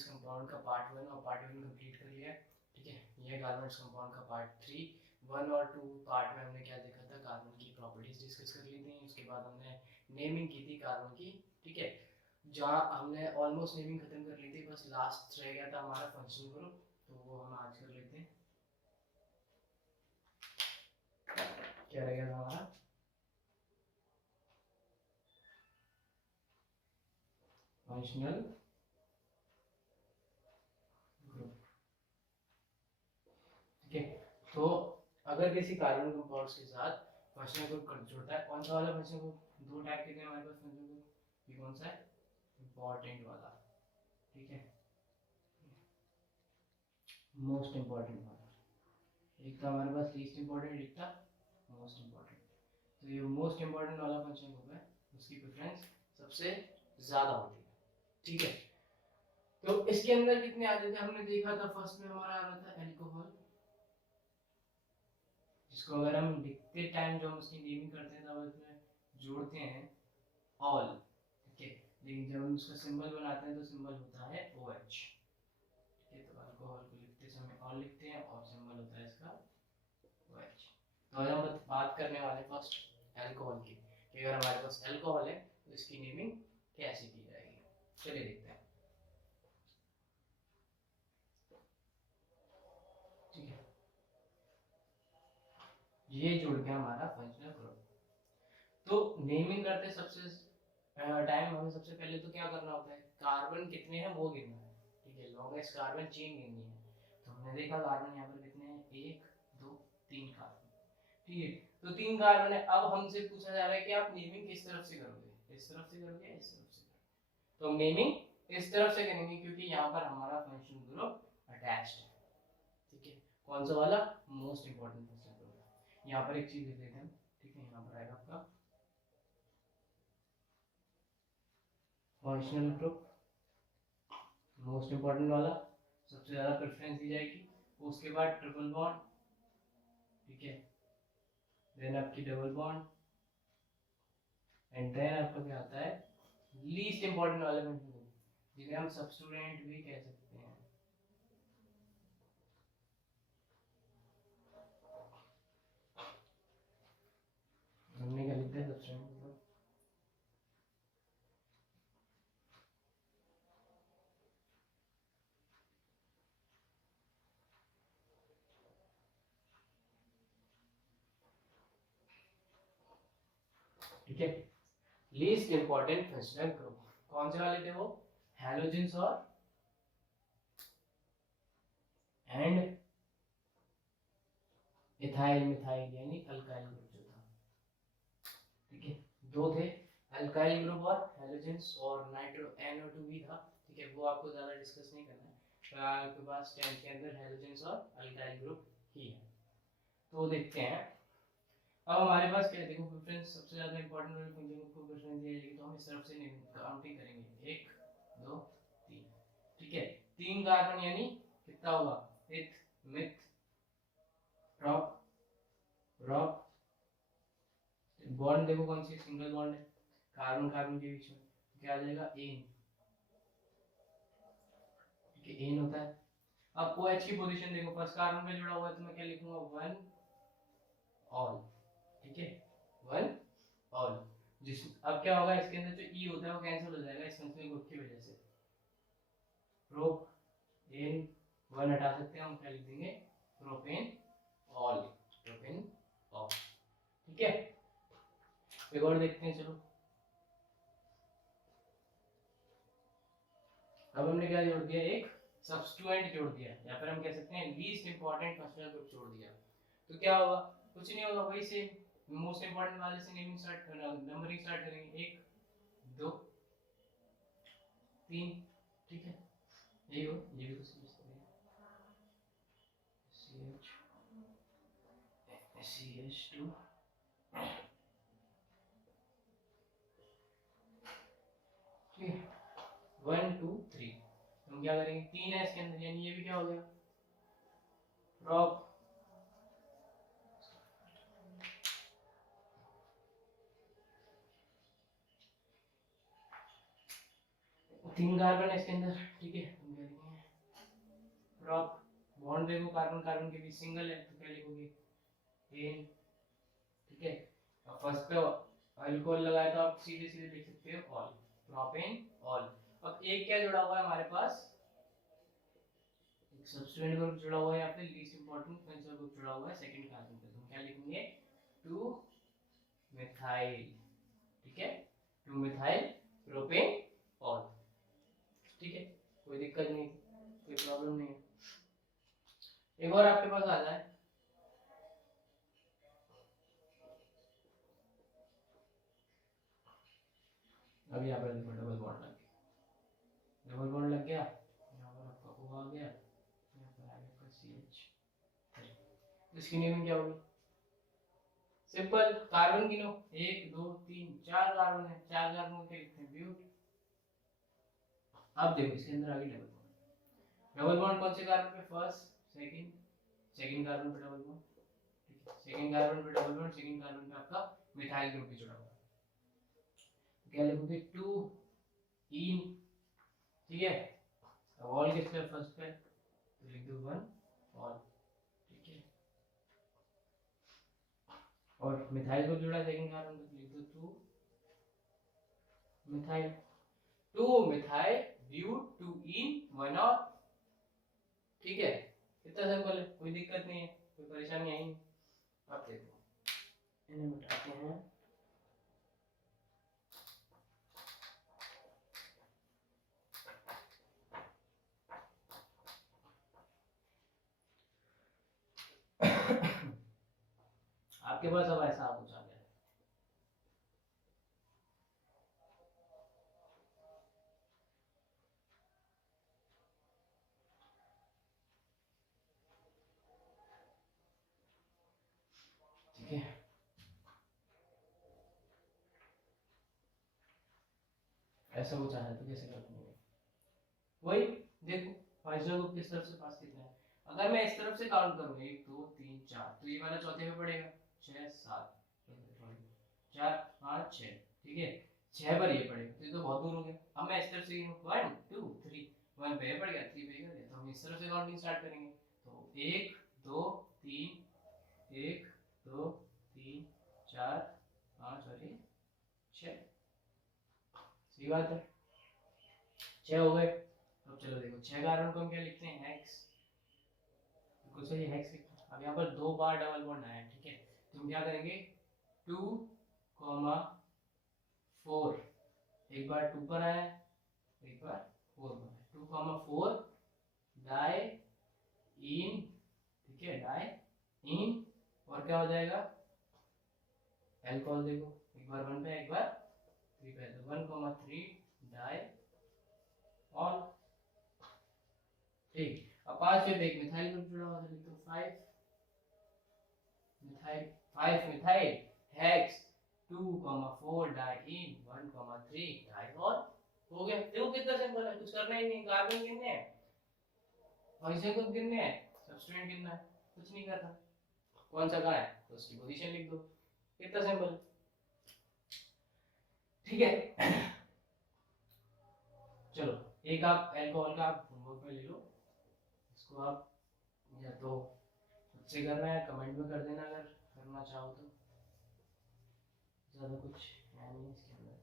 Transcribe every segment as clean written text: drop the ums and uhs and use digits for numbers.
Garments compound का part 1 और part 1 complete कर लिया। ठीक है, ये गारमेंट्स कंपाउंड का पार्ट 3, 1 और 2 पार्ट में हमने क्या देखा था, कार्बन की प्रॉपर्टीज डिस्कस कर ली थी। उसके बाद हमने नेमिंग की थी कार्बन की। ठीक है, जहाँ हमने ऑलमोस्ट नेमिंग खत्म कर ली थी, बस लास्ट रह गया था हमारा फंक्शनल ग्रुप, तो वो हम आज कर लेते हैं। क्या रह गया था हमारा, फंक्शनल ग्रुप। ठीक है, तो अगर किसी कार्बन कंपाउंड्स के साथ फंक्शनल ग्रुप जुड़ता है, कौन सा वाला फंक्शनल ग्रुप, दो टाइप के हमारे पास फंक्शनल ग्रुप, ये कौन सा है, इंपॉर्टेंट वाला। ठीक है, मोस्ट इंपॉर्टेंट वाला, एक था हमारे पास लीस्ट इंपॉर्टेंट, एक था मोस्ट इंपॉर्टेंट। तो ये मोस्ट इंपॉर्टेंट वाला फंक्शनल ग्रुप है, उसकी प्रेफरेंस सबसे ज्यादा होती है। ठीक है, तो इसके अंदर कितने आते थे, हमने देखा था फर्स्ट में हमारा आ रहा था एल्कोहल, जिसको अगर हम लिखते टाइम जो हम उसकी नेमिंग करते हैं तब उसमें जोड़ते हैं ऑल। ठीक है, लेकिन जब हम उसका सिंबल बनाते हैं तो सिंबल होता है OH। ठीक है, तो अल्कोहल को लिखते समय ऑल लिखते हैं और सिंबल होता है इसका OH। तो आज हम बात करने वाले फर्स्ट एल्कोहल की, कि अगर हमारे पास एल्कोहल है तो इसकी नेमिंग कैसे की जाएगी। चलिए देखते हैं। ठीक है, ये जुड़ गया हमारा फंक्शनल ग्रुप। तो नेमिंग करते सबसे टाइम हमें सबसे पहले तो क्या करना होता है, कार्बन कितने हैं वो गिनना है। ठीक है, लॉन्गेस्ट कार्बन चेन गिननी है। तो हमने देखा कार्बन यहाँ पर कितने हैं, 1 2 3 कार्बन। ठीक है, तो 3 कार्बन है। अब हमसे पूछा जा रहा है कि आप नेमिंग किस तरफ से करोगे, इस तरफ से करोगे, इस तरफ से करोगे। तो हम नेमिंग इस तरफ से करेंगे क्योंकि यहाँ पर हमारा फंक्शनल ग्रुप अटैच्ड है। ठीक है, कौन सा वाला, मोस्ट इंपॉर्टेंट फंक्शनल ग्रुप। यहाँ पर एक चीज लिख देते हैं। ठीक है, यहाँ पर आएगा आपका फंक्शनल ग्रुप, मोस्ट इंपॉर्टेंट वाला, सबसे ज्यादा प्रेफरेंस दी जाएगी। उसके बाद ट्रिपल बॉन्ड। ठीक है, देन आपकी डबल बॉन्ड, एंड देन आपका क्या आता है, लीस्ट इंपॉर्टेंट वाले फंक्शनल ग्रुप, जिन्हें हम सबस्टिट्यूएंट भी कह सकते हैं। हमने क्या लिखा है, सबस्टिट्यूएंट ग्रुप। ठीक है, लीस्ट इंपॉर्टेंट फंक्शनल ग्रुप कौन से वाले थे वो, हैलोजेंस और एंड इथाइल मिथाइल यानी अल्काइल ग्रुप जो था। ठीक है, दो थे, अल्काइल ग्रुप और हैलोजेंस, और नाइट्रो NO2 भी था। ठीक है, वो आपको ज़्यादा डिस्कस नहीं करना है, आपके पास 10th के अंदर हैलोजेंस और अल्काइल ग्रुप ही है। तो देखते हैं अब हमारे पास क्या है, देखो प्रेफरेंस सबसे ज़्यादा इंपॉर्टेंट वाले फंक्शन को प्रेफरेंस दी जाएगी, तो हम इस तरफ से काउंटिंग करेंगे 1 2 3। ठीक है, 3 कार्बन यानी कितना होगा, इथ मिथ प्रॉप रॉप। बॉन्ड देखो कौन सी, सिंगल बॉन्ड है कार्बन कार्बन के बीच में, तो क्या आ जाएगा, एन। ठीक है, एन होता है। अब OH की पोजीशन देखो, फर्स्ट कार्बन पे जुड़ा हुआ है तो मैं क्या लिखूंगा, 1 ऑल। ठीक है, 1 ऑल। जिस अब क्या होगा, इसके अंदर जो ई होता है वो कैंसिल हो जाएगा इस फंक्शनल ग्रुप की वजह से। प्रोप एन 1 हटा सकते हैं हम, क्या लिख देंगे, प्रोपेन ऑल, प्रोपेन ऑल। ठीक है, एक और देखते हैं, चलो। अब हमने क्या जोड़ दिया, एक सब्स्टिट्यूएंट जोड़ दिया, या फिर हम कह सकते हैं लीस्ट इंपॉर्टेंट फंक्शनल ग्रुप जोड़ दिया। तो क्या होगा, कुछ नहीं होगा, वही से मोस्ट इंपॉर्टेंट वाले से नेमिंग स्टार्ट करना, नंबरिंग स्टार्ट करेंगे, 1 2 3। ठीक है, ये हो, ये भी कुछ समझते हैं, CH2 ठीक है, 1 2 3। हम क्या करेंगे, 3 है इसके अंदर यानी ये भी क्या हो गया, प्रॉप 3 कार्बन है इसके अंदर, ठीक है। तुम क्या लिखेंगे, प्रॉप बॉन्ड देखो कार्बन कार्बन के बीच सिंगल है तो क्या लिखोगे, एन, ठीक है। अब फर्स्ट पे अल्कोहल लगाया तो आप सीधे सीधे लिख सकते हो ऑल, प्रोपेन ऑल। अब एक क्या जुड़ा हुआ है हमारे पास, एक सब्स्टिट्यूएंट ग्रुप जुड़ा हुआ है, या फिर लीस्ट इंपॉर्टेंट बेंजोइक ग्रुप जुड़ा हुआ है सेकंड कार्बन पे, तो क्या लिखेंगे, 2 मिथाइल, ठीक है, 2 मिथाइल प्रोपेन ऑल, ठीक है। कोई दिक्कत नहीं, कोई प्रॉब्लम नहीं है। एक और आपके पास आ जाए, अब यहाँ पर देखो डबल बॉन्ड लग गया, डबल बॉन्ड लग गया, यहाँ पर आपका O आ गया, यहाँ पर आ गया आपका CH, इसकी नेमिंग क्या होगी, सिंपल, कार्बन गिनो, 1 2 3 4 कार्बन है, 4 कार्बन के लिखते हैं ब्यूट। अब देखो इसके अंदर आ गई डबल बॉन्ड, डबल बॉन्ड कौन से कार्बन पे, फर्स्ट सेकंड, सेकंड कार्बन पे डबल बॉन्ड, ठीक है, सेकंड कार्बन पे डबल बॉन्ड, सेकंड कार्बन पे आपका मिथाइल ग्रुप भी जुड़ा हुआ है, तो क्या लिखोगे, 2 इन, ठीक है। अब ऑल किस पे, फर्स्ट पे, तो लिख दो 1 ऑल, ठीक है। और मिथाइल ग्रुप जुड़ा सेकंड कार्बन पे, लिख दो 2 methyl, 2 methyl but 2 ene 1 ol, ठीक है। कितना सिंपल है, कोई दिक्कत नहीं है, कोई परेशानी आई नहीं। अब देखो इन्हें मिटाते हैं, आपके पास अब ऐसा कुछ आ गया, ठीक है। ऐसा कुछ आया तो कैसे करते हैं, वही देखो फाइजर ग्रुप किस तरफ से पास कितना है, अगर मैं इस तरफ से काउंट करूँ 1 2 3 4, तो ये वाला चौथे पे पड़ेगा, 6 7 4 5 6, ठीक है, 6 पर ये पड़ेगा, तो ये तो बहुत दूर हो गया। अब मैं इस तरफ से 1 2 3, 1 पे पड़ गया, 3 पे गया, तो हम इस तरफ से काउंटिंग स्टार्ट करेंगे, तो 1 2 3 1 2 3 4 5 और 6, सही बात है, 6 हो गए। अब चलो देखो 6 कार्बन को हम क्या लिखते हैं, हेक्स, बिल्कुल सही, हेक्स लिखते हैं। अब यहाँ पर 2 बार डबल बॉन्ड आया है, ठीक है, तो हम क्या करेंगे, 2 4, एक बार 2 पर आया, एक बार 4 पर, 2 4 डाई इन, ठीक है, डाई इन, और क्या हो जाएगा, एल्कोहल देखो, एक बार 1 पे एक बार 3 पे, तो 1 3 डाई ऑल, ठीक। अब 5 पे एक मिथाइल ग्रुप जुड़ा हुआ है, तो 5 methyl, 5 methyl hex 2 4 diene 1 3 diol, हो गया। देखो कितना सिंपल है, कुछ करना ही नहीं, कार्बन गिनने हैं, फंक्शन ग्रुप गिनने हैं, सब्स्टिट्यूएंट गिनना है, कुछ नहीं करना, कौन सा कहाँ है तो उसकी पोजीशन लिख दो, कितना सिंपल, ठीक है। चलो एक आप अल्कोहल का आप होमवर्क में ले लो, इसको आप या तो खुद से करना है, कमेंट में कर देना अगर करना चाहो तो, ज़्यादा कुछ है नहीं इसके अंदर।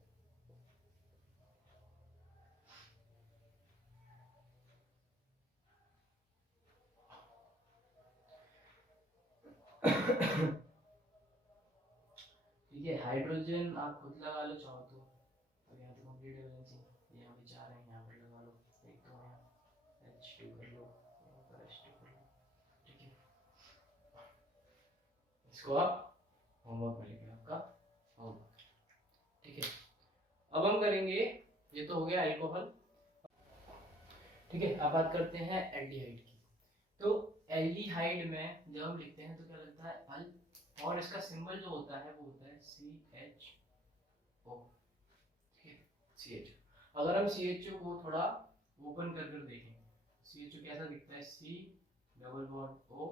ठीक है, हाइड्रोजन आप खुद लगा लो चाहो तो, अब यहाँ तो कंप्लीट बैलेंसिंग, यहाँ भी 4 है, यहाँ पर लगा लो, एक तो यहाँ H2 कर लो, यहाँ पर H2 कर लो, ठीक है। इसको आप होमवर्क में लिखिए, आपका होमवर्क, ठीक है। अब हम करेंगे, ये तो हो गया अल्कोहल, ठीक है। अब बात करते हैं एल्डिहाइड की। तो एल्डिहाइड में जब हम लिखते हैं तो क्या लगता है अल, और इसका सिंबल जो होता है वो होता है CHO, ठीक है, CHO। अगर हम CHO को थोड़ा ओपन कर कर देखें, CHO कैसा दिखता है, C डबल बॉन्ड O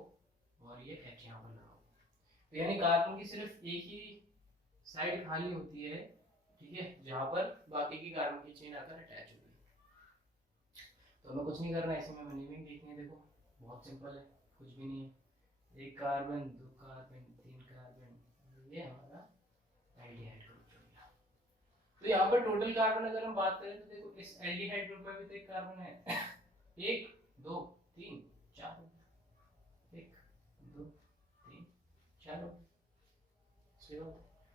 और ये H यहाँ पर लगा हुआ, तो यानी कार्बन की सिर्फ एक ही साइड खाली होती है, ठीक है, जहाँ पर बाकी की कार्बन की चेन आकर अटैच होगी, तो हमें कुछ नहीं करना है, इसमें हमें नेमिंग देखनी है। देखो बहुत सिंपल है, कुछ भी नहीं है। एक कार्बन, दो कार्बन, तीन कार्बन, ये हमारा एल्डिहाइड ग्रुप हो गया। तो यहाँ पर टोटल कार्बन अगर हम बात करें तो देखो इस एल्डिहाइड ग्रुप में भी तो एक कार्बन है। एक, दो, तीन, चार, एक, दो, तीन, चार।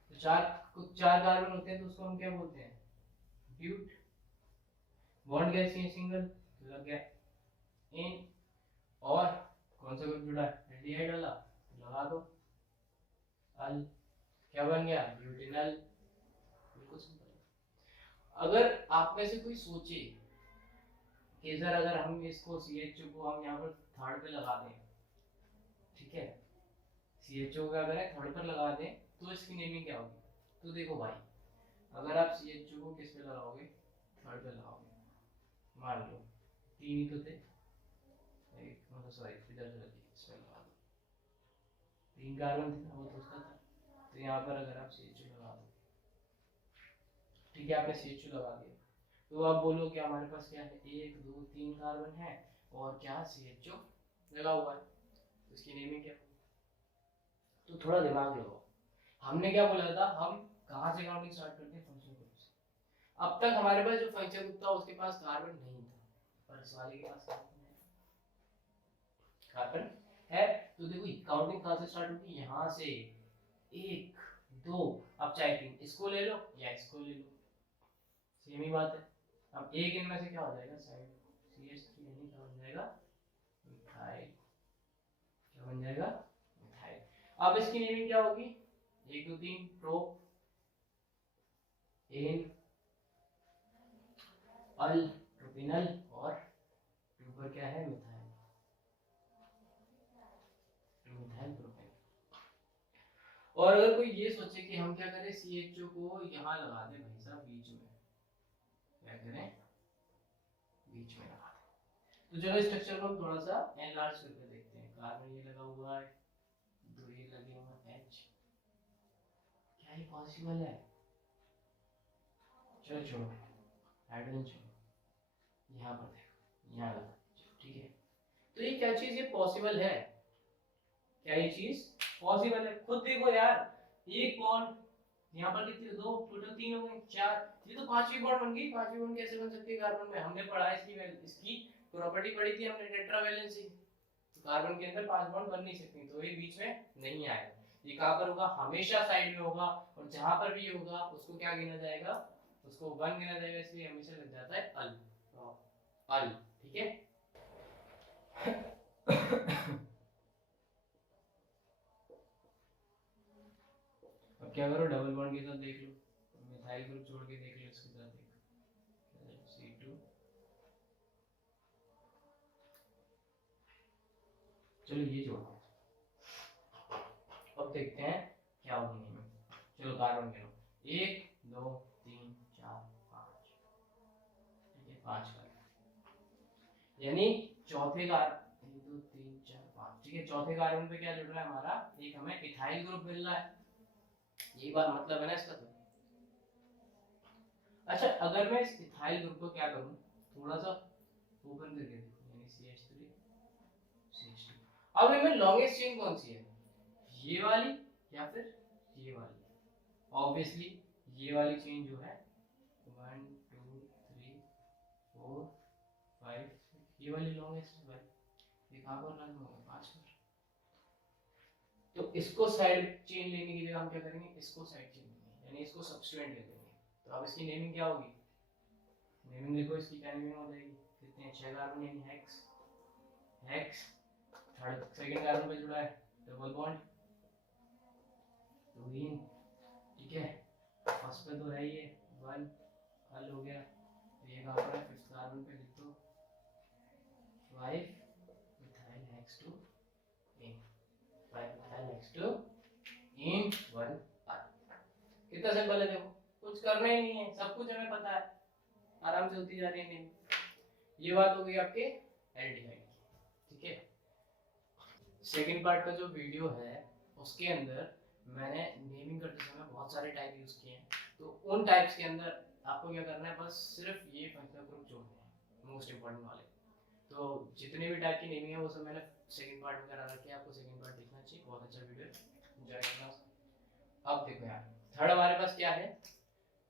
तो चार, कुछ चार कार्बन होते हैं तो उसको हम क्या बोलते हैं, ब्यूट। बॉन्ड गैस सिंगल लग गया इन, और कौन सा ग्रुप जुड़ा है, एल्डिहाइड वाला, लगा दो अल, क्या बन गया, ब्यूटेनल। बिल्कुल सिंपल। अगर आप में से कोई सोचे कि सर अगर हम इसको CH2 को हम यहाँ पर थर्ड पे लगा दें, ठीक है, CHO का अगर थर्ड पर लगा दें तो इसकी नेमिंग क्या होगी। तो देखो भाई, अगर आप CHO को किस पे लगाओगे, थर्ड पे लगाओगे, मान लो तीन ही तो थे, एक मतलब सॉरी इधर से इस पे लगा दो, तीन कार्बन थे ना, वो तो उसका था। तो यहाँ पर अगर आप CHO लगा दो, ठीक है, आपने CHO लगा दिया, तो आप बोलो कि हमारे पास क्या है, एक, दो, तीन कार्बन है और क्या CHO लगा हुआ है, तो इसकी नेमिंग क्या होगी। तो थोड़ा दिमाग लगाओ, हमने क्या बोला था, हम कहाँ से काउंटिंग स्टार्ट करते हैं, फंक्शन ग्रुप से। अब तक हमारे पास जो फंक्शन ग्रुप था उसके पास कार्बन नहीं था, पर इस वाले के पास कार्बन है। तो देखो काउंटिंग कहाँ से स्टार्ट होगी, यहाँ से, एक, दो, अब चाहे तीन, इसको ले लो या इसको ले लो, सेम ही बात है। अब एक इनमें से क्या हो जाएगा, साइड CH3 यानी क्या बन जाएगा, मिथाइल। क्या बन जाएगा, मिथाइल। अब इसकी नेमिंग क्या होगी, एक, दो, तीन, प्रोप, एन, अल, प्रोपिनल, और टू पर क्या है, मिथाइल, मिथाइल प्रोपेन। और अगर कोई ये सोचे कि हम क्या करें, CHO को यहाँ लगा दें भाई साहब बीच में, क्या करें, बीच में लगा दें। तो चलो स्ट्रक्चर को थोड़ा सा एनलार्ज करके देखते हैं। कार्बन ये लगा हुआ है, दो ये लगे हुए हैं H, क्या ये पॉसिबल है, चलो छोड़ो, हाइड्रोजन छोड़ो, यहाँ पर देखो, यहाँ लगा, ठीक है। तो ये क्या चीज, ये पॉसिबल है, क्या ये चीज पॉसिबल है, खुद देखो यार, एक बॉन्ड यहाँ पर कितने, दो, टोटल तीन हो गए, चार, ये तो पांचवी बॉन्ड बन गई। पांचवी बॉन्ड कैसे बन सकती है कार्बन में, हमने पढ़ा है इसकी प्रॉपर्टी पढ़ी थी हमने, टेट्रावैलेंसी। तो कार्बन के अंदर पांच बॉन्ड बन नहीं सकती, तो ये बीच में नहीं आएगा। ये कहां पर होगा, हमेशा साइड में होगा, और जहां पर भी होगा उसको क्या गिना जाएगा, उसको वन गिना जाएगा, इसलिए हमेशा लग जाता है अल, अल, ठीक है। अब क्या करो, डबल बॉन्ड के साथ देख लो, मिथाइल ग्रुप छोड़ के देख लो इसके साथ, एक C2, चलो ये जोड़ो, अब देखते हैं क्या होगी नेमिंग। चलो कार्बन गिनो, एक, दो, तीन, चार, पाँच, ठीक है, पांच कार्बन, यानी चौथे कार्बन, एक, दो, तीन, चार, पाँच, ठीक है, चौथे कार्बन पे क्या जुड़ रहा है हमारा, एक हमें इथाइल ग्रुप मिल रहा है, यही बात मतलब है ना इसका। तो अच्छा, अगर मैं इस इथाइल ग्रुप को क्या करूं, थोड़ा सा ओपन करके देखो, यानी CH3, CH2। अब इनमें लॉन्गेस्ट चेन कौन सी है, ये वाली या फिर ये वाली। ऑब्वियसली ये वाली चेन जो है, 1 2 3 4 5 ये वाली लॉन्गेस्ट है भाई, ये कहां पर रन होगा, 5 पर। तो इसको साइड चेन लेने की जगह हम क्या करेंगे, इसको साइड चेन लेंगे, यानी इसको सब्स्टिट्यूएंट ले लेंगे। तो अब इसकी नेमिंग क्या होगी, नेमिंग देखो इसकी क्या नेमिंग हो जाएगी, कितने हैं, 6 कार्बन, यानी hex, hex. Third second carbon पे जुड़ा है डबल बॉन्ड, टूरीन, ठीक है। फर्स्ट पे तो है ही है, वन, हल हो गया। तो ये कहां पर है, फिफ्थ कार्बन पे लिख दो, 5 methyl hex two ene, 5 methyl hex two ene 1 आर। कितना सिंपल है, देखो कुछ करना ही नहीं है, सब कुछ हमें पता है, आराम से होती जा रही है। ये बात हो गई आपके एल्डिहाइड की, ठीक है। सेकंड पार्ट का जो वीडियो है उसके अंदर मैंने नेमिंग करते समय बहुत सारे टाइप यूज किए हैं, तो उन टाइप्स के अंदर आपको क्या करना है, बस सिर्फ ये फंक्शनल ग्रुप जोड़ने हैं, मोस्ट इंपोर्टेंट वाले। तो जितने भी टाइप की नेमिंग है वो सब मैंने सेकंड पार्ट में करा रखे हैं, आपको सेकंड पार्ट देखना चाहिए, बहुत अच्छा वीडियो है, एंजॉय करना। अब देखो यार थर्ड हमारे पास क्या है,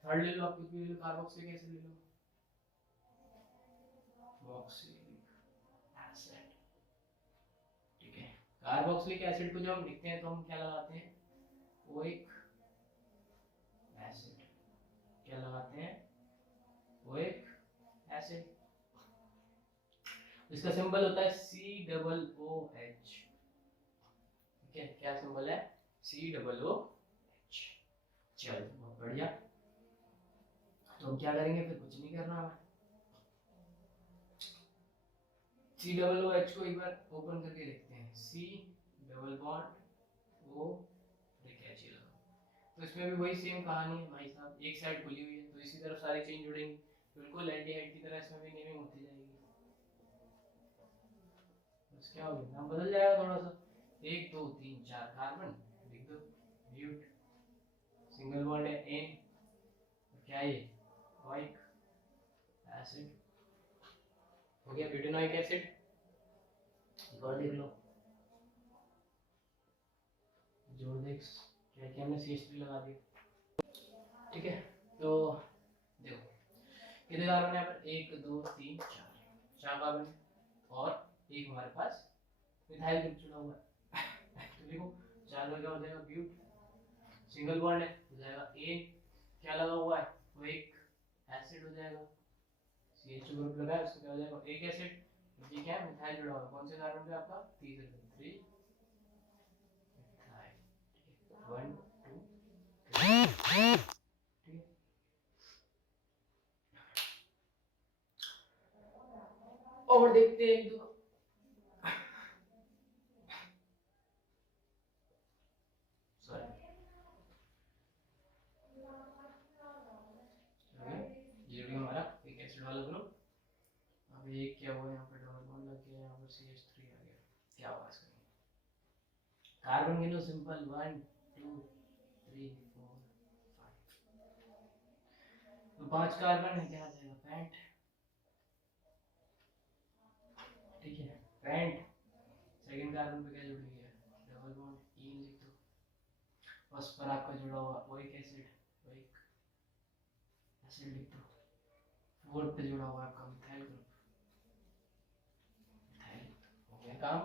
थर्ड ले लो आप, कुछ भी ले लो, कार्बोक्सिलिक एसिड ले लो, कार्बोक्सिलिक एसिड। ठीक है, कार्बोक्सिलिक एसिड को जब हम लिखते हैं तो हम क्या लगाते हैं, ओइक एसिड, क्या लगाते हैं, ओइक एसिड। इसका सिंबल होता है COOH। ठीक है, क्या सिंबल है, COOH। चलो बहुत बढ़िया, तो हम क्या करेंगे, फिर कुछ नहीं करना हमें, COOH को एक बार ओपन करके देखते हैं, C डबल बॉन्ड O, देखिए अच्छी लगा। तो इसमें भी वही सेम कहानी है भाई साहब, एक साइड खुली हुई है तो इसी तरफ सारी चेन जुड़ेंगी, बिल्कुल एल्डिहाइड की तरह इसमें भी नेमिंग होती जाएगी। बस क्या होगा, नाम बदल जाएगा थोड़ा सा, 1 2 3 4 कार्बन लिख दो, ब्यूट, सिंगल बॉन्ड है N, क्या है ये, ओइक एसिड, हो गया ब्यूटेनोइक एसिड। एक और देख लो, जोड़ देख, क्या क्या हमने CH3 लगा दिया। ठीक है, तो देखो कितने कार्बन है यहाँ पर, 1 2 3 4 कार्बन, और एक हमारे पास मिथाइल ग्रुप जुड़ा हुआ है। तो देखो 4 में क्या हो जाएगा, ब्यूट, सिंगल बॉन्ड है हो जाएगा एन, क्या लगा हुआ है, वो एक एसिड हो जाएगा, CH2 ग्रुप लगा है, उसको क्या हो जाएगा, एक एसिड। ये क्या है, मिथाइल जुड़ा हुआ है, कौन से कार्बन पे आपका, तीसरे पे, 3 मिथाइल। 1 2 3, ठीक है। और देखते हैं एक दो, ये भी हमारा एक एसिड वाला ग्रुप। अब ये क्या हुआ, यहाँ पर डबल बॉन्ड लग गया, यहाँ पर CH3 आ गया, क्या होगा इसका, कार्बन गिनो सिंपल, 1 2 3 4 5, तो 5 कार्बन है, क्या आ जाएगा, पेंट। ठीक है, पेंट, सेकंड कार्बन पे क्या जुड़ गया, डबल बॉन्ड इन लिख दो, फर्स्ट पर आपका जुड़ा हुआ ओइक एसिड, ओइक एसिड लिख दो, फोर्थ पे जुड़ा हुआ आपका मिथाइल ग्रुप, मिथाइल, हो गया काम।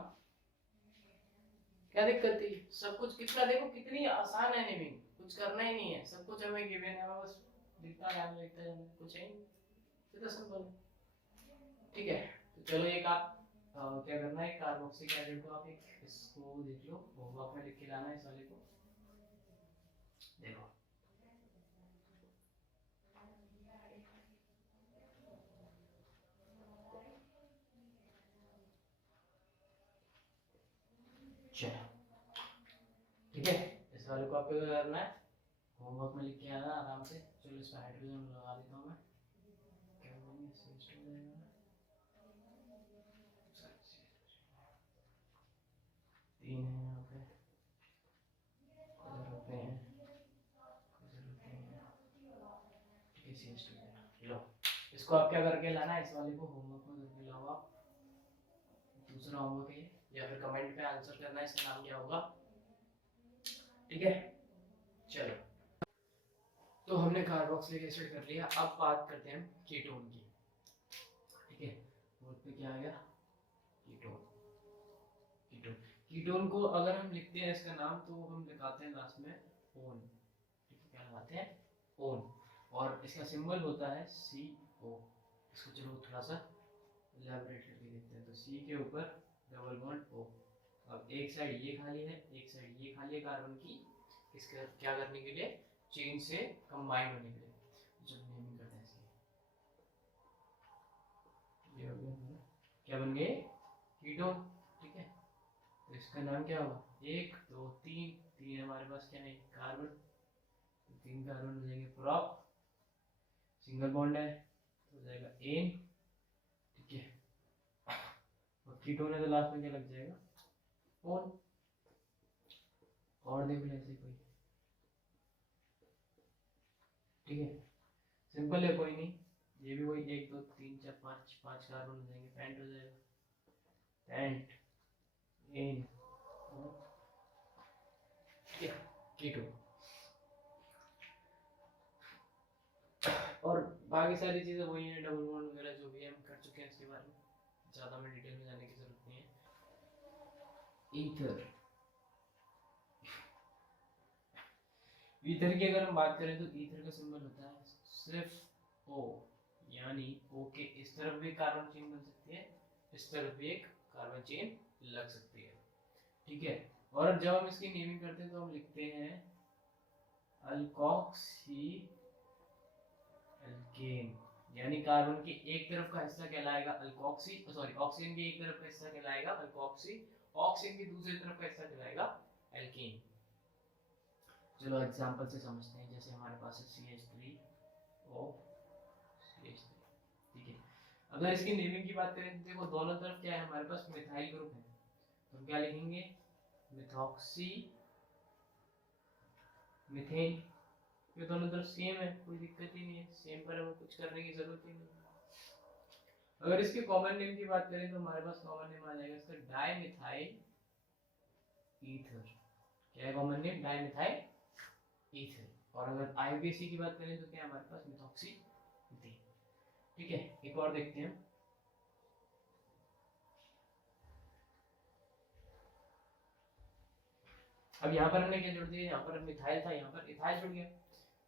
क्या दिक्कत थी, सब कुछ कितना, देखो कितनी आसान है नेमिंग, कुछ करना ही नहीं है, सब कुछ हमें गिवन है, हमें बस लिखता जाना, लिखता जाना, कुछ है नहीं, कितना सिंपल है। ठीक है, तो चलो एक आप क्या करना है, कार्बोक्सिलिक एसिड को आप एक इसको देख लो, होमवर्क में लिख के लाना है इस वाले को, देखो चलो। ठीक है, इस वाले को आपको क्या करना है, होमवर्क में लिख के आना आराम से। चलो इस पर हाइड्रोजन लगा देता हूँ मैं, क्या बोलेंगे, CH2 हो जाएगा, तीन है यहाँ पे, इधर होते हैं, इधर होते हैं, ठीक है, CH2 लो। इसको आप क्या करके लाना है, इस वाले को होमवर्क में करके लाओ आप, दूसरा होमवर्क है, या फिर कमेंट पे आंसर करना है इसका नाम क्या होगा। ठीक है, चलो तो हमने कार्बोक्सिलिक एसिड कर लिया, अब बात करते हैं कीटोन की। ठीक है, बोर्ड पे क्या आ गया, कीटोन, कीटोन, कीटोन को अगर हम लिखते हैं इसका नाम तो हम लिखाते हैं लास्ट में ओन, ठीक है, क्या लगाते हैं, ओन, और इसका सिंबल होता है CO। इसको चलो थोड़ा सा इलैबोरेट करके देखते हैं, तो C के ऊपर डबल बॉन्ड O, अब एक साइड ये खाली है, एक साइड ये खाली है कार्बन की, इसका क्या करने के लिए, चेन से कंबाइन होने के लिए। चलो नेमिंग करते हैं इसकी, ये हो गया, क्या बन गए, कीटोन। ठीक है, तो इसका नाम क्या होगा, 1 2 3, तीन हमारे पास क्या है, कार्बन, तो 3 कार्बन हो जाएंगे, प्रॉप, सिंगल बॉन्ड है तो हो जाएगा एन। ठीक है, और कीटोन है तो लास्ट में क्या लग जाएगा, ओन। और देख लो ऐसे कोई, ठीक है, सिंपल है, कोई नहीं, ये भी वही 1 2 3 4 5 5 कार्बन हो जाएंगे, पेंट हो जाएगा, पेंट इन कीटो। और बाकी सारी चीजें वही हैं, डबल बॉन्ड वगैरह जो भी हम कर चुके हैं इसके बारे में, ज्यादा में डिटेल में जाने की जरूरत नहीं है। ईथर, ईथर की अगर हम बात करें तो ईथर का सिंबल होता है सिर्फ ओ, यानी ओ के इस तरफ भी कार्बन चेन बन सकती है, इस तरफ भी एक कार्बन चेन लग सकती है, ठीक है। और जब हम इसकी नेमिंग करते हैं तो हम लिखते हैं अल्कोक्सी एल्केन, यानी कार्बन के एक तरफ का हिस्सा कहलाएगा अल्कोक्सी, सॉरी ऑक्सीजन के एक तरफ का हिस्सा कहलाएगा अल्कोक्सी, ऑक्सीजन के दूसरी तरफ का हिस्सा कहलाएगा एल्केन। चलो एग्जांपल से समझते हैं, जैसे हमारे पास है CH3O CH3, ठीक है। अगर इसकी नेमिंग की बात करें तो देखो दोनों तरफ क्या है, हमारे पास मिथाइल ग्रुप है, तो हम क्या लिखेंगे मिथॉक्सी मीथेन, ये दोनों तरफ सेम है, कोई दिक्कत ही नहीं है, सेम पर हमें कुछ करने की जरूरत ही नहीं। अगर इसके कॉमन नेम की बात करें तो हमारे पास कॉमन नेम आ जाएगा इसका डाइमिथाइल ईथर, क्या है कॉमन नेम, डाइमिथाइल ईथर। और अगर IUPAC की बात करें तो क्या है हमारे पास मिथॉक्सी मीथेन, ठीक है। एक और देखते हैं, अब यहाँ पर हमने क्या जोड़ दिया, यहाँ पर मिथाइल था, यहाँ पर इथाइल जुड़ गया,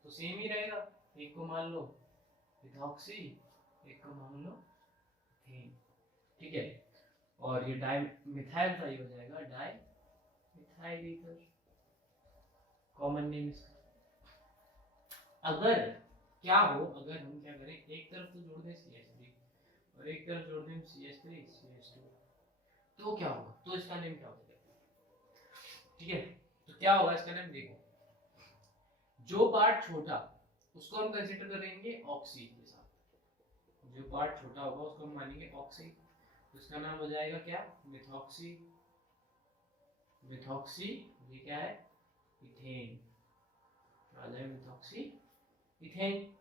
तो सेम ही रहेगा, एक को मान लो मिथॉक्सी, एक को मान लो मीथेन, ठीक है। और ये डाई मिथाइल था, ये हो जाएगा di methyl ether, common name इसका। अगर क्या हो, अगर हम क्या करें, एक तरफ तो जोड़ दें CH3 और एक तरफ जोड़ दें CH3 CH2, तो क्या होगा, तो इसका नेम क्या हो जाएगा, ठीक है। तो क्या होगा इसका नेम, देखो जो पार्ट छोटा उसको हम कंसीडर करेंगे ऑक्सी के साथ, जो पार्ट छोटा होगा उसको हम मानेंगे ऑक्सी, तो इसका नाम हो जाएगा क्या, मिथॉक्सी, मिथॉक्सी ये क्या है इथेन, आ जाएगा मिथॉक्सी इथेन।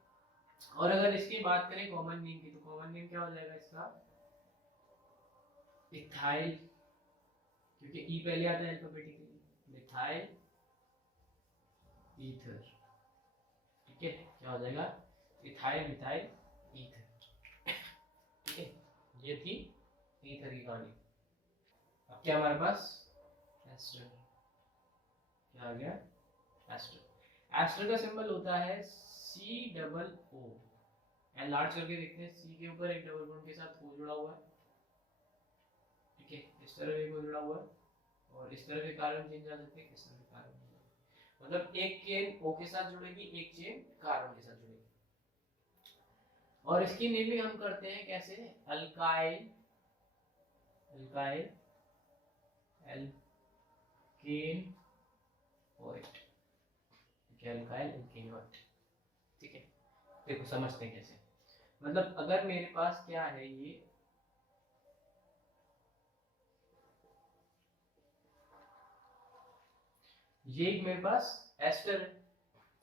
और अगर इसकी बात करें कॉमन नेम की, तो कॉमन नेम क्या हो जाएगा इसका इथाइल, क्योंकि ई पहले आता है अल्फाबेटिकली, मिथाइल ईथर, ठीक है। क्या हो जाएगा इथाइल मिथाइल ईथर, ठीक है। ये थी ईथर की कहानी। अब क्या हमारे पास एस्टर, क्या आ गया एस्टर, एस्टर का सिंबल होता है COO, एनलार्ज करके देखते हैं, C के ऊपर एक डबल बॉन्ड के साथ O जुड़ा हुआ है, ठीक है, इस तरह एक O जुड़ा हुआ है, और इस तरह के कार्बन चेन जा सकते हैं, इस तरह के कार्बन, मतलब एक चेन O के साथ जुड़ेगी, एक चेन कार्बन के साथ जुड़ेगी। और इसकी नेमिंग हम करते हैं कैसे, alkyl, alkyl alkane oate, alkyl alkane oate, ठीक है। देखो समझते हैं कैसे, मतलब अगर मेरे पास क्या है, ये मेरे पास एस्टर है,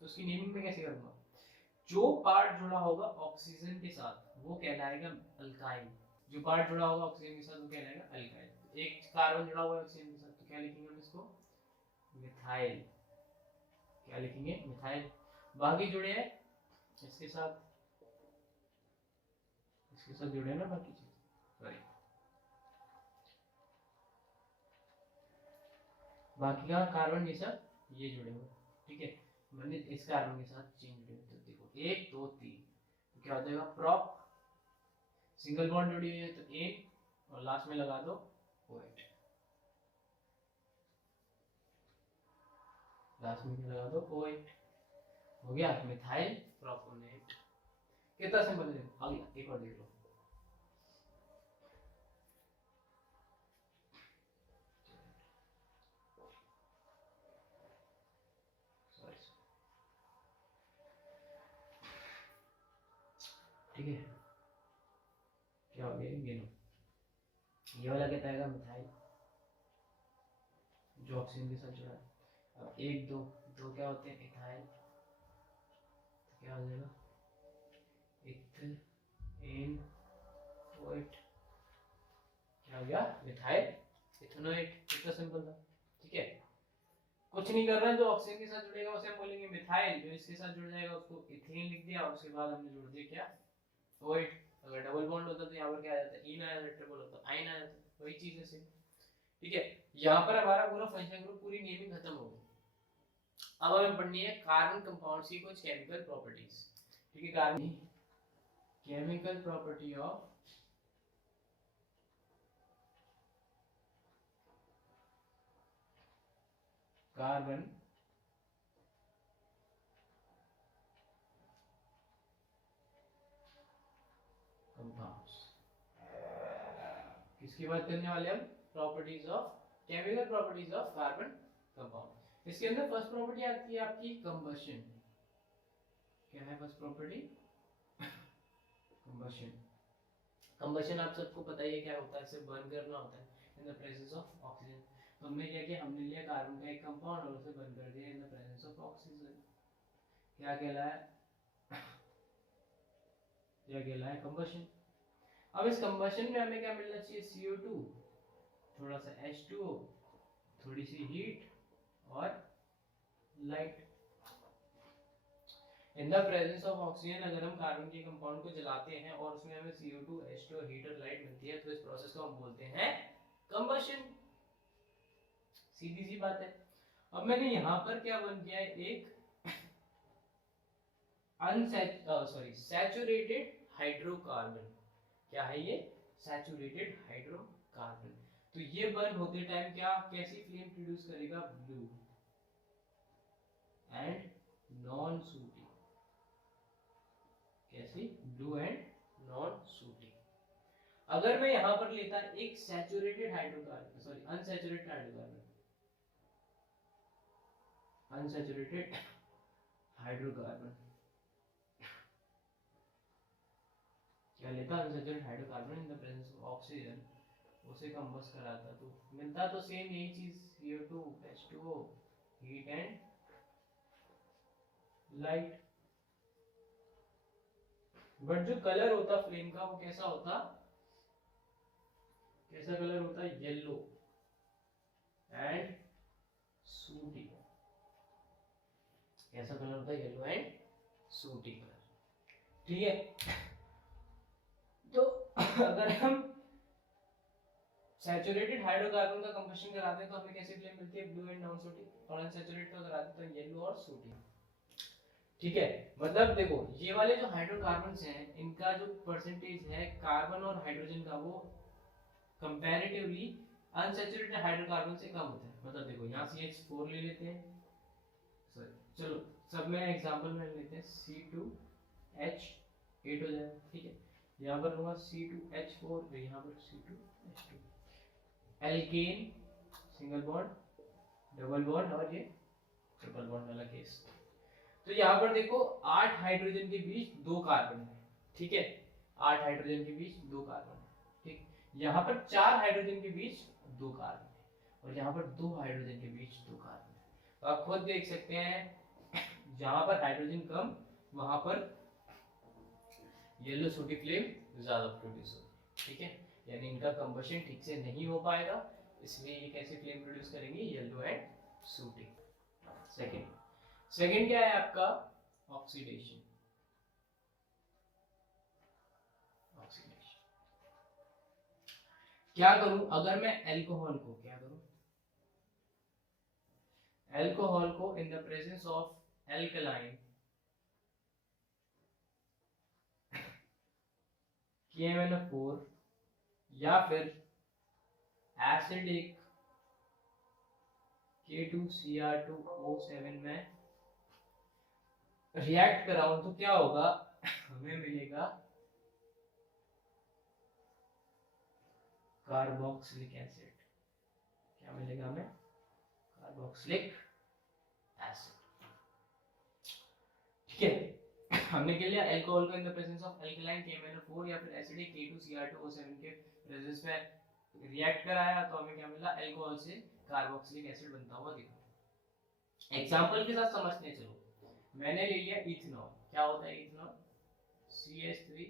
तो उसकी नेमिंग में कैसे करूंगा, जो पार्ट जुड़ा होगा ऑक्सीजन के साथ वो कहलाएगा अल्काइल, जो पार्ट जुड़ा होगा ऑक्सीजन के साथ वो कहलाएगा अल्काइल। एक कार्बन जुड़ा हुआ है ऑक्सीजन के साथ, तो क्या लिखेंगे हम इसको मिथाइल, क्या लिखेंगे मिथाइल। बाकी जुड़े हैं इसके साथ, इसके साथ जुड़े हैं ना बाकी चीज, सॉरी बाकी का कार्बन ये सब ये जुड़े हुए, ठीक है। मैंने इस कार्बन के साथ चेन जुड़े हुए, तो देखो 1 2 3, तो क्या हो जाएगा प्रॉप, सिंगल बॉन्ड जुड़ी हुई है तो एक, और लास्ट में लगा दो OH, लास्ट में लगा दो OH, हो गया मिथाइल प्रोपोनेट। कितना सिंपल है, आ गया, एक और देख लो, ठीक है। क्या हो गया, ये वाला कहता है मिथाइल जो ऑक्सीजन के साथ जुड़ा है। अब 1 2 दो क्या होते हैं इथाइल, तो क्या हो जाएगा इन ओएट, क्या हो गया, मिथाइल इथेनोएट। इतना सिंपल था, ठीक है। कुछ नहीं कर रहा है, जो ऑक्सीजन के साथ जुड़ेगा उसे हम बोलेंगे मिथाइल, जो इसके साथ जुड़ जाएगा उसको इथेन लिख दिया, और उसके बाद हमने जोड़ दिया क्या, ओएट। अगर डबल बॉन्ड होता तो यहाँ पर क्या आ जाता, इन आ जाता, ट्रिपल होता आइन आ जाता, वही चीज है सेम, ठीक है। यहाँ पर हमारा पूरा फंक्शन ग्रुप, पूरी नेमिंग खत्म हो गई। अब हमें पढ़नी है कार्बन कंपाउंड्स की कुछ केमिकल प्रॉपर्टीज, ठीक है। Carbon chemical property of carbon compounds. किसकी बात करने वाले हम, properties of, chemical properties of carbon compound. इसके अंदर फर्स्ट प्रॉपर्टी आती है आपकी कंबशन। क्या है फर्स्ट प्रॉपर्टी, कंबशन। कंबशन आप सबको पता ही है क्या होता है, इसे बर्न करना होता है in the presence of oxygen. तो हमने क्या किया, हमने लिया कार्बन का एक कंपाउंड और उसे बर्न कर दिया in the presence of oxygen. क्या कहलाया, क्या कहलाया, कंबशन। अब इस कंबशन में हमें क्या मिलना चाहिए, CO2, थोड़ा सा H2O, थोड़ी सी हीट और light. In the presence of oxygen, अगर हम कार्बन के कंपाउंड को जलाते हैं और उसमें हमें CO2, H2O, हीट और लाइट मिलती है, तो इस प्रोसेस को हम बोलते हैं कंबशन। सीधी सी बात है। अब मैंने यहाँ पर क्या बन किया है, एक सैचुरेटेड हाइड्रोकार्बन। क्या है ये, सैचुरेटेड हाइड्रोकार्बन। तो ये बर्न होते टाइम क्या, कैसी फ्लेम प्रोड्यूस करेगा, ब्लू एंड नॉन सूटिंग। कैसी, ब्लू एंड नॉन सूटिंग। अगर मैं यहां पर लेता एक saturated hydrocarbon, sorry unsaturated hydrocarbon, unsaturated hydrocarbon, क्या लेता, unsaturated hydrocarbon in the presence of oxygen, उसे कंबस्ट कराता, तो मिलता तो सेम यही चीज, CO2, H2O, heat and light. But जो कलर होता फ्लेम का वो कैसा होता, कैसा कलर होता है, येलो एंड सूटी। कैसा कलर होता है, येलो एंड सूटी कलर, ठीक है। तो अगर हम सैचुरेटेड हाइड्रोकार्बन का कंबशन कराते हैं तो हमें कैसी फ्लेम मिलती है, ब्लू एंड नॉन सूटी, और अनसैचुरेटेड का कराते हैं तो येलो और सूटी, ठीक है। मतलब देखो ये वाले जो हाइड्रोकार्बन्स हैं इनका जो परसेंटेज है कार्बन और हाइड्रोजन का, वो कंपैरेटिवली अनसैचुरेटेड हाइड्रोकार्बन से कम होता है। मतलब देखो यहाँ CH4 ले लेते हैं, सॉरी चलो सब में एग्जांपल में लेते हैं, C2H8 हो जाएगा, ठीक है। यहाँ पर होगा C2H4, यहाँ पर C2H2, alkane single bond, double bond और ये ट्रिपल बॉन्ड वाला केस। तो यहाँ पर देखो 8 हाइड्रोजन के बीच 2 कार्बन है, ठीक है। 8 हाइड्रोजन के बीच 2 कार्बन है, ठीक। यहाँ पर 4 हाइड्रोजन के बीच 2 कार्बन है, और यहाँ पर 2 हाइड्रोजन के बीच 2 कार्बन है। तो आप खुद देख सकते हैं जहां पर हाइड्रोजन कम वहां पर येलो सूटी फ्लेम ज्यादा प्रोड्यूस होगी, ठीक है। यानी इनका कंबशन ठीक से नहीं हो पाएगा, इसलिए ये कैसे फ्लेम प्रोड्यूस करेंगे, येलो एंड सूटी। सेकंड क्या है आपका, ऑक्सीडेशन। ऑक्सीडेशन क्या करूं, अगर मैं एल्कोहल को, क्या करूं, एल्कोहल को in the presence of alkaline KMnO4 या फिर एसिडिक K2Cr2O7 में रिएक्ट कराऊं तो क्या होगा, हमें मिलेगा कार्बोक्सिलिक एसिड। क्या मिलेगा हमें, कार्बोक्सिलिक एसिड, ठीक है। हमने क्या लिया, अल्कोहल को in the presence of alkaline KMnO4 या फिर एसिडिक K2Cr2O7 के प्रेजेंस में रिएक्ट कराया, तो हमें क्या मिला, अल्कोहल से कार्बोक्सिलिक एसिड बनता हुआ दिखा। एग्जांपल के साथ समझते हैं, चलो मैंने ले लिया इथेनॉल। क्या होता है इथेनॉल, CH3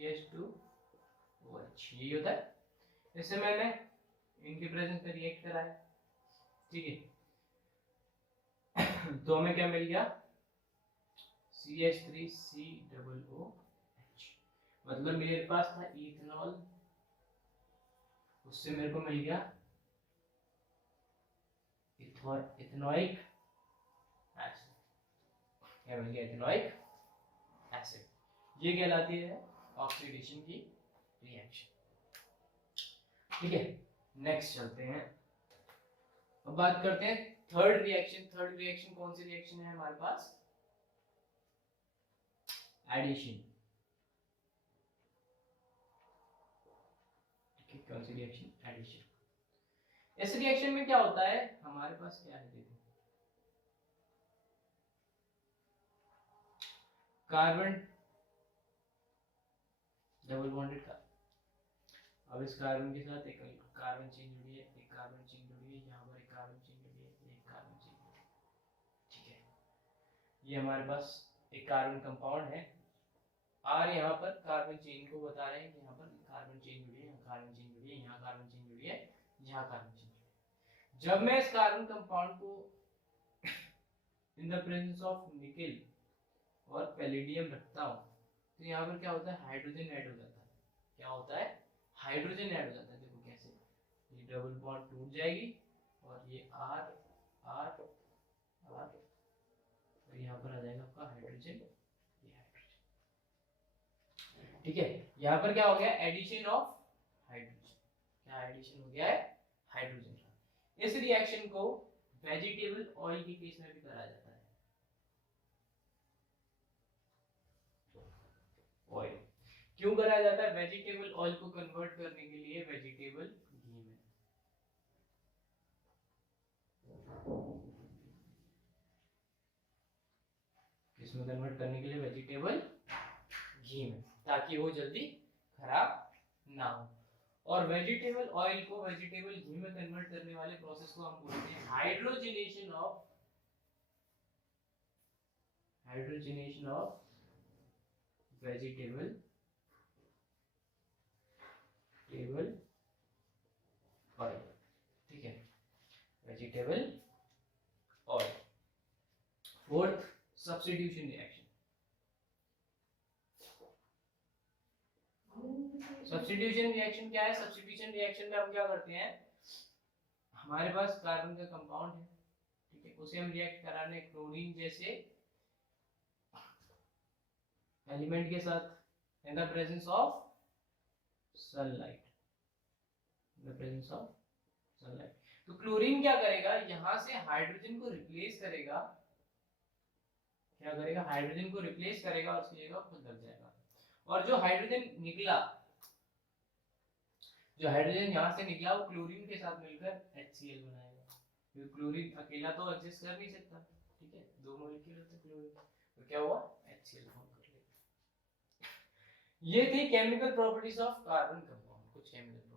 CH2OH, यही होता है। इससे मैंने इनके प्रेजेंस में रिएक्ट कराया, ठीक है। तो हमें क्या मिल गया, CH3COOH, मतलब मेरे पास था इथेनॉल, उससे मेरे को मिल गया इथेनोइक एसिड, क्या मिल गया, इथेनोइक एसिड। ये कहलाती है ऑक्सीडेशन की रिएक्शन, ठीक है। नेक्स्ट चलते हैं, अब बात करते हैं थर्ड रिएक्शन। थर्ड रिएक्शन कौन सी रिएक्शन है हमारे पास, एडिशन, ठीक है। कौन सी रिएक्शन, एडिशन। इस रिएक्शन में क्या होता है, हमारे पास क्या है, देखो कार्बन डबल बॉन्डेड का, अब इस कार्बन के साथ एक कार्बन चेन जुड़ी है, एक कार्बन चेन जुड़ी है, यहाँ पर एक कार्बन चेन जुड़ी है, एक कार्बन चेन जुड़ी है, ठीक है। ये हमारे पास एक कार्बन कंपाउंड है, और यहाँ पर कार्बन चेन को बता रहे हैं कि यहाँ पर कार्बन चेन जुड़ी है, यहाँ कार्बन चेन जुड़ी है, यहाँ कार्बन चेन जुड़ी है, यहाँ कार्बन चेन जुड़ी है। जब मैं इस कार्बन कंपाउंड को in the presence of nickel और पैलेडियम रखता हूँ, तो यहाँ पर क्या होता है, हाइड्रोजन ऐड हो जाता है। क्या होता है, हाइड्रोजन ऐड हो जाता है। देखो कैसे, ये डबल बॉन्ड टूट जाएगी और ये आर आर आर, और यहाँ पर आ जाएगा आपका हाइड्रोजन, ये हाइड्रोजन, ठीक है। यहाँ पर क्या हो गया, एडिशन ऑफ हाइड्रोजन, क्या एडिशन हो गया है, हाइड्रोजन का। इस रिएक्शन को वेजिटेबल ऑयल के केस में भी करा जाता है, ऑयल क्यों कराया जाता है, वेजिटेबल ऑयल को कन्वर्ट करने के लिए वेजिटेबल घी में, किसमें कन्वर्ट करने के लिए, वेजिटेबल घी में, ताकि वो जल्दी खराब ना हो। और वेजिटेबल ऑयल को वेजिटेबल घी में कन्वर्ट करने वाले प्रोसेस को हम बोलते हैं हाइड्रोजनेशन ऑफ वेजिटेबल ऑयल, ठीक है, vegetable oil. Fourth, substitution reaction. Substitution reaction क्या है, सब्स्टिट्यूशन रिएक्शन में हम क्या करते हैं, हमारे पास कार्बन का कंपाउंड है, ठीक है, उसे हम रिएक्ट कराने क्लोरीन जैसे एलिमेंट के साथ in the presence of sunlight, तो क्लोरीन क्या करेगा, यहां से हाइड्रोजन को रिप्लेस करेगा, क्या करेगा, हाइड्रोजन को रिप्लेस करेगा और उसकी जगह खुद लग जाएगा। और जो हाइड्रोजन निकला, जो हाइड्रोजन यहाँ से निकला, वो क्लोरीन के साथ मिलकर HCl बनाएगा, क्योंकि क्लोरीन अकेला तो एडजस्ट कर नहीं सकता, ठीक है, दो मॉलिक्यूल होते हैं क्लोरीन, तो क्या हुआ, HCl फॉर्म कर लेगा। ये थी chemical properties of carbon compound, कुछ केमिकल